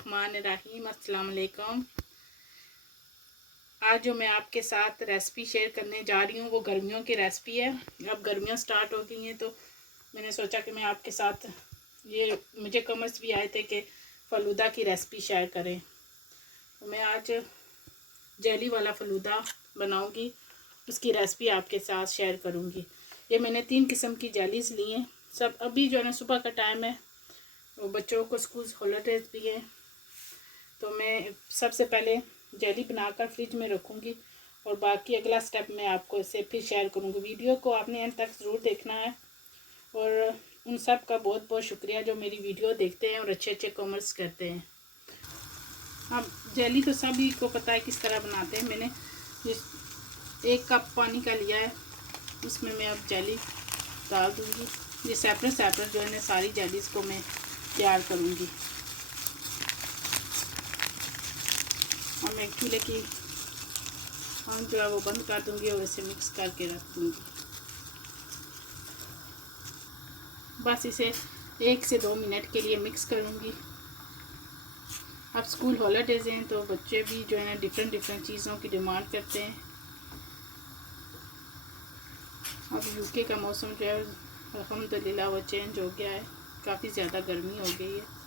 बिस्मिल्लाहिर्रहमानिर्रहीम। अस्सलाम वालेकुम। आज जो मैं आपके साथ रेसिपी शेयर करने जा रही हूँ वो गर्मियों की रेसिपी है। अब गर्मियाँ स्टार्ट हो गई हैं तो मैंने सोचा कि मैं आपके साथ मुझे कमेंट्स भी आए थे कि फ़लूदा की रेसिपी शेयर करें, तो मैं आज जेली वाला फ़लूदा बनाऊँगी, उसकी रेसिपी आपके साथ शेयर करूँगी। ये मैंने 3 किस्म की जेलीज़ ली हैं। सब अभी जो है ना सुबह का टाइम है, वो बच्चों को स्कूल हॉलीडेज भी है, तो मैं सबसे पहले जेली बनाकर फ्रिज में रखूँगी और बाकी अगला स्टेप मैं आपको इससे फिर शेयर करूँगी। वीडियो को आपने अंत तक ज़रूर देखना है और उन सब का बहुत बहुत शुक्रिया जो मेरी वीडियो देखते हैं और अच्छे अच्छे कमेंट्स करते हैं। अब जेली तो सभी को पता है किस तरह बनाते हैं। मैंने 1 कप पानी का लिया है, उसमें मैं अब जेली डाल दूँगी। ये सेपरेट जो है ना सारी जेलीज़ को मैं तैयार करूँगी। और मैं चूल्हे की आँच जो है वो बंद कर दूँगी और इसे मिक्स करके रख दूँगी। बस इसे 1 से 2 मिनट के लिए मिक्स करूँगी। अब स्कूल हॉलीडेज हैं तो बच्चे भी जो है ना डिफरेंट चीज़ों की डिमांड करते हैं। अब यूके का मौसम जो है अल्हम्दुलिल्लाह वो चेंज हो गया है, काफ़ी ज़्यादा गर्मी हो गई है।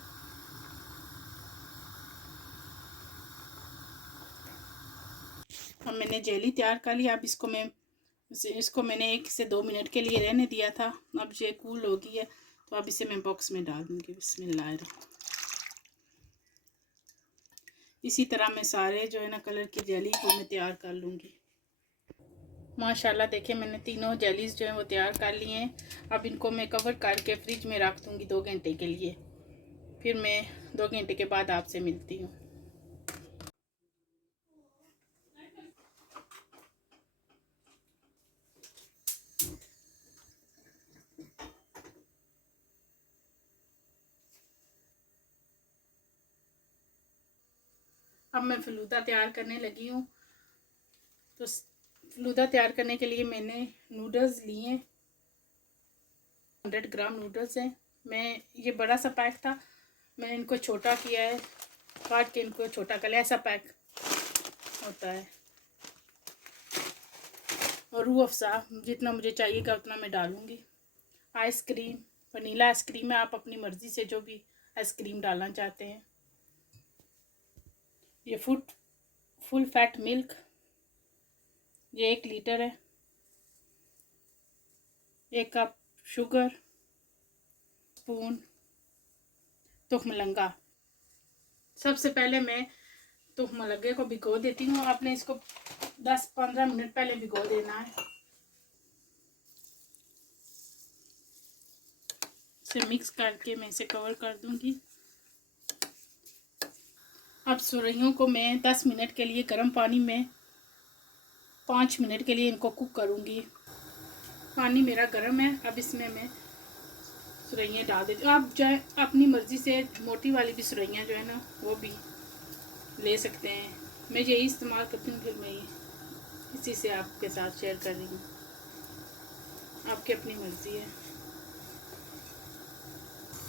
अब मैंने जेली तैयार कर लिया। अब इसको मैंने 1 से 2 मिनट के लिए रहने दिया था। अब ये कूल हो गई है तो अब इसे मैं बॉक्स में डाल दूँगी। बिस्मिल्लाह। इसी तरह मैं सारे जो है ना कलर की जेली को मैं तैयार कर लूँगी। माशाल्लाह देखिए मैंने तीनों जेलीज़ जो है वो तैयार कर लिए हैं। अब इनको मैं कवर करके फ्रिज में रख दूँगी 2 घंटे के लिए। फिर मैं 2 घंटे के बाद आपसे मिलती हूँ। अब मैं फ़लूदा तैयार करने लगी हूँ। तो फ़लूदा तैयार करने के लिए मैंने नूडल्स लिए, 100 ग्राम नूडल्स हैं। मैं ये बड़ा सा पैक था, मैंने इनको छोटा किया है, काट के इनको छोटा कर लिया। ऐसा पैक होता है। और रूह अफ़ज़ा जितना मुझे चाहिएगा उतना मैं डालूँगी। आइसक्रीम, वनीला आइसक्रीम है, आप अपनी मर्ज़ी से जो भी आइसक्रीम डालना चाहते हैं। ये फुल फैट मिल्क, ये 1 लीटर है। 1 कप शुगर, स्पून तुखमलंगा। सबसे पहले मैं तुखमलंगे को भिगो देती हूँ। आपने इसको 10-15 मिनट पहले भिगो देना है। इसे मिक्स करके मैं इसे कवर कर दूंगी। अब सुरैयों को मैं 10 मिनट के लिए गर्म पानी में 5 मिनट के लिए इनको कुक करूंगी। पानी मेरा गर्म है। अब इसमें मैं सुरैयाँ डाल देती हूँ। आप जो है अपनी मर्ज़ी से मोटी वाली भी सुरैयाँ जो है ना वो भी ले सकते हैं। मैं यही इस्तेमाल करती हूँ, फिर मैं इसी से आपके साथ शेयर कर रही हूँ। आपकी अपनी मर्ज़ी है।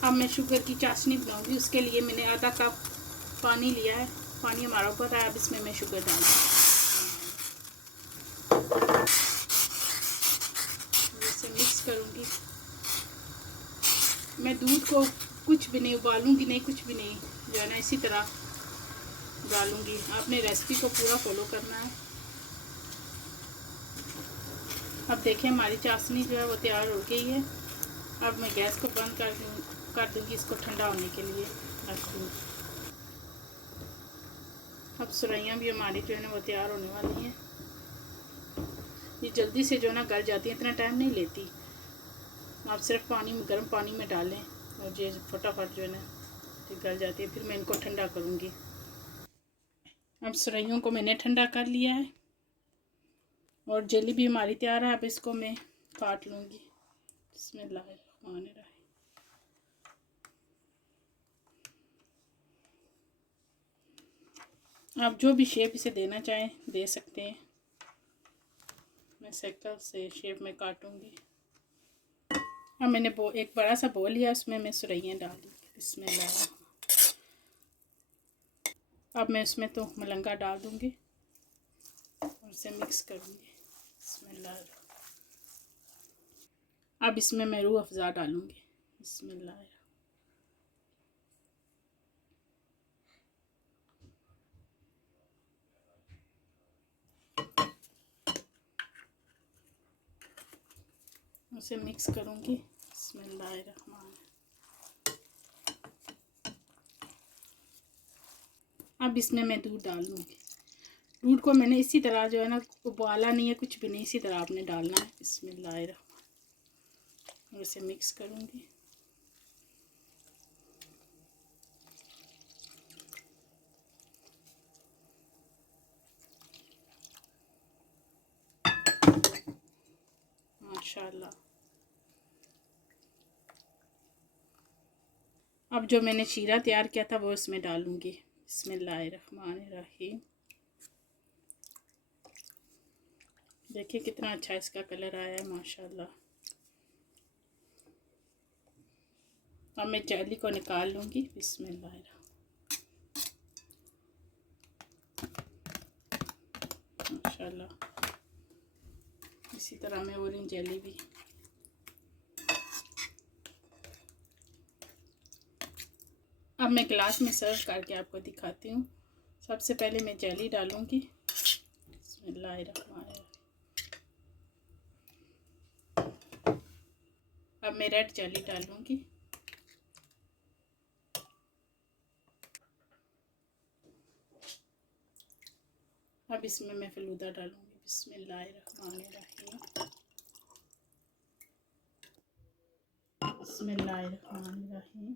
अब मैं शुगर की चाशनी बनाऊंगी। उसके लिए मैंने आधा कप पानी लिया है। पानी हमारा ऊपर है। अब इसमें मैं शुगर डालूंगी। इसे मिक्स करूंगी। मैं दूध को कुछ भी नहीं उबालूंगी, नहीं कुछ भी नहीं, जो है ना इसी तरह डालूंगी। आपने रेसिपी को पूरा फॉलो करना है। अब देखिए हमारी चाशनी जो है वो तैयार हो गई है। अब मैं गैस को बंद कर दूंगी, इसको ठंडा होने के लिए रख दूँगी। अब सुरैयाँ भी हमारी जो है ना वो तैयार होने वाली हैं। ये जल्दी से जो है ना गल जाती है, इतना टाइम नहीं लेती। आप सिर्फ गर्म पानी में डालें और ये फटाफट जो है ना गल जाती है। फिर मैं इनको ठंडा करूँगी। अब सुरैयों को मैंने ठंडा कर लिया है और जेली भी हमारी तैयार है। अब इसको मैं काट लूँगी। बिस्मिल्लाहिर्रहमानिर्रहीम। आप जो भी शेप इसे देना चाहें दे सकते हैं। मैं सर्कल से शेप में काटूँगी। अब मैंने एक बड़ा सा बोल लिया, उसमें मैं सुरैयाँ डाल दूँगी। बिस्मिल्लाह। अब मैं इसमें तो मलंगा डाल दूँगी और इसे मिक्स करूँगी। बिस्मिल्लाह। अब इसमें मैं रूह अफ़ज़ा डालूँगी। बिस्मिल्लाह। उसे मिक्स करूँगी। बिस्मिल्लाहिर्रहमान। अब इसमें मैं दूध डाल दूँगी। दूध को मैंने इसी तरह जो है ना उबाला नहीं है, कुछ भी नहीं, इसी तरह आपने डालना है। बिस्मिल्लाहिर्रहमान। उसे मिक्स करूँगी। माशाल्लाह। अब जो मैंने शीरा तैयार किया था वो इसमें डालूँगी। बिस्मिल्लाहिर्रहमानिर्रहीम। देखिए कितना अच्छा इसका कलर आया है माशाल्लाह। अब मैं जेली को निकाल लूँगी। बिस्मिल्लाह। माशाल्लाह। इसी तरह मैं ऑरेंज जेली भी। अब मैं गिलास में सर्व करके आपको दिखाती हूँ। सबसे पहले मैं जेली डालूँगी। बिस्मिल्लाहिर्रहमानिर्रहीम। अब मैं रेड जेली डालूँगी। अब इसमें मैं फलूदा डालूँगी। बिस्मिल्लाहिर्रहमानिर्रहीम। बिस्मिल्लाहिर्रहमानिर्रहीम।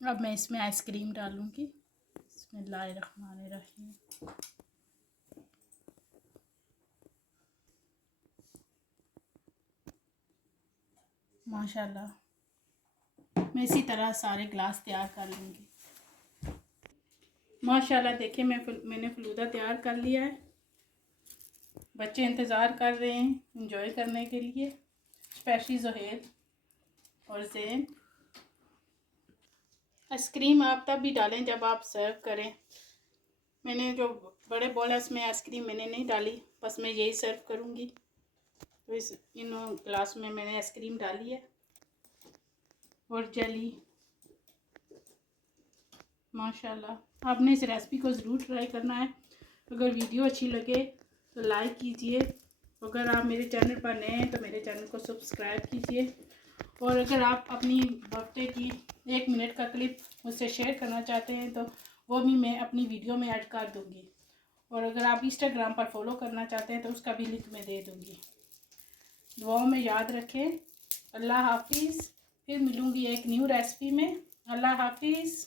अब मैं इसमें आइसक्रीम डालूँगी। बिस्मिल्लाहिर्रहमानिर्रहीम। माशाल्लाह। मैं इसी तरह सारे ग्लास तैयार कर लूँगी। माशाल्लाह देखिए मैंने फलूदा तैयार कर लिया है। बच्चे इंतज़ार कर रहे हैं इंजॉय करने के लिए, स्पेशली ज़ोहेल और ज़ैन। आइसक्रीम आप तब भी डालें जब आप सर्व करें। मैंने जो बड़े बॉल है उसमें आइसक्रीम मैंने नहीं डाली, बस मैं यही सर्व करूँगी। तो इन ग्लास में मैंने आइसक्रीम डाली है और जेली। माशाल्लाह आपने इस रेसिपी को ज़रूर ट्राई करना है। अगर वीडियो अच्छी लगे तो लाइक कीजिए। अगर आप मेरे चैनल पर नए हैं तो मेरे चैनल को सब्सक्राइब कीजिए। और अगर आप अपनी बर्थडे की 1 मिनट का क्लिप मुझसे शेयर करना चाहते हैं तो वो भी मैं अपनी वीडियो में ऐड कर दूँगी। और अगर आप इंस्टाग्राम पर फॉलो करना चाहते हैं तो उसका भी लिंक मैं दे दूँगी। दुआओं में याद रखें। अल्लाह हाफिज़। फिर मिलूँगी एक न्यू रेसिपी में। अल्लाह हाफिज़।